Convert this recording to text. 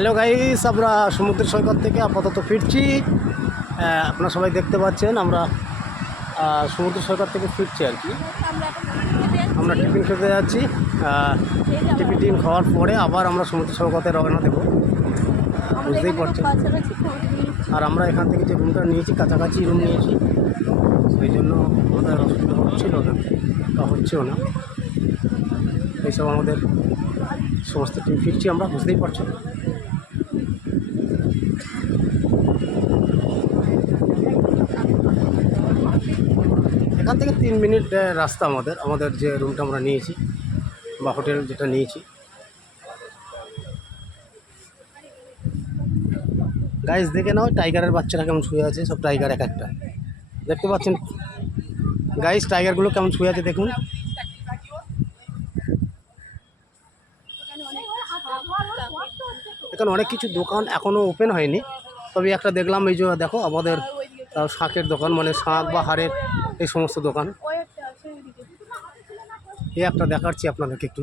Hello guys, আমরা সমুদ্র সৈকত থেকে আপাতত ফিরছি। আপনারা সবাই দেখতে পাচ্ছেন আমরা সমুদ্র সৈকত থেকে ফিরছি আর কি। আমরা টিফিন খেতে যাচ্ছি। টিফিন খাওয়ার পরে আবার আমরা সমুদ্র সৈকতে রওনা দেবো, বুঝতেই পারছেন। আর আমরা এখান থেকে যে রুমটা নিয়েছি, কাছাকাছি রুম নিয়েছি, সেই জন্য আমাদের অসুবিধা হচ্ছিল না বা হচ্ছেও না। এইসব আমাদের সমস্ত টিম ফিরছি আমরা, বুঝতেই পারছো। এখান থেকে 3 মিনিট রাস্তা আমাদের যে রুমটা আমরা নিয়েছি বা হোটেল যেটা নিয়েছি। গাইস দেখে নাও টাইগারের বাচ্চারা কেমন শুয়ে আছে, সব টাইগার এক একটা, দেখতে পাচ্ছেন গাইস। টাইগারগুলো কেমন শুয়ে আছে দেখুন। এখানে অনেক কিছু দোকান এখনও ওপেন হয়নি, তবে একটা দেখলাম, এই যে দেখো আমাদের শাঁখের দোকান, মানে শাঁখ বা হারের এই সমস্ত দোকান। এই একটা দেখাচ্ছি আপনাদেরকে একটু।